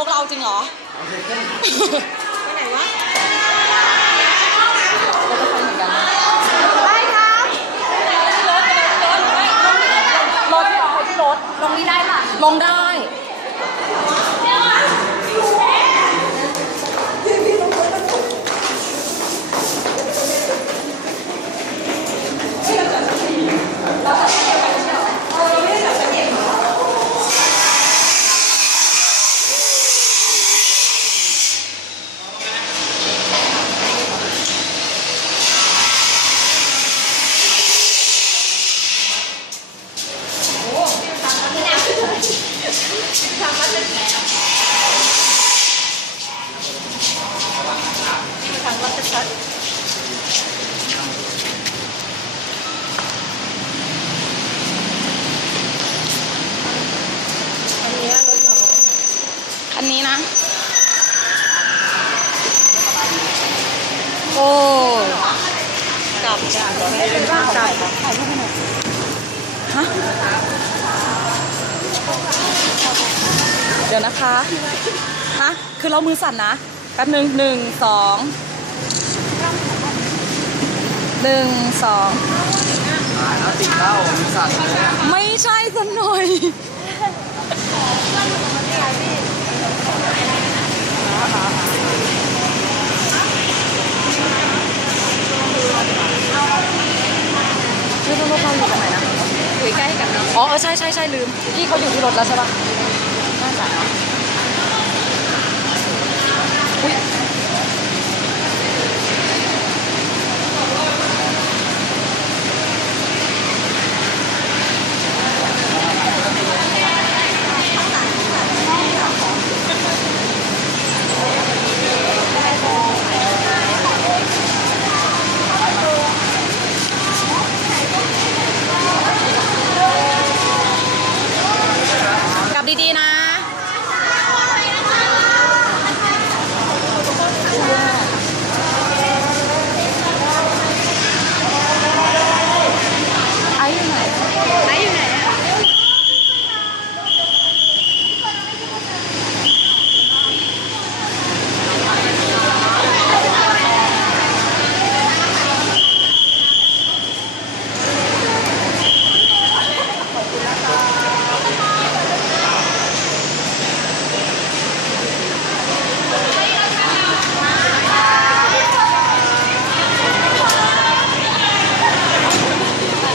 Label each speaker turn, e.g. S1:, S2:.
S1: พวกเราจริงเหรอ
S2: ไปไหนวะ
S1: เราจะไปเหมือนกัน
S2: ได้ครับ
S1: รถเหรอที่รถ
S2: ลงนี้ได้ค่ะ
S1: ลงได้
S2: ทางรัชชัด
S1: อันนี้นะ โอ้ย
S2: กลับไม่เป็นร่างกาย
S1: ฮะเดี๋ยวนะคะ ฮะ คือเรามือสั่นนะ แป๊บหนึ่งหนึ่งสองหนึ่งสอง
S3: แล้วติดเหล้ามีสัตว์เลย
S1: ไม่ใช่สักหน่อยชื่อพวกเราอยู่กันไหนนะ
S2: อยู่ ใกล้กับน้อง
S1: อ๋อเออใช่ใช่ใช่ลืมพี่เขาอยู่ที่รถแล้วใช่ปะ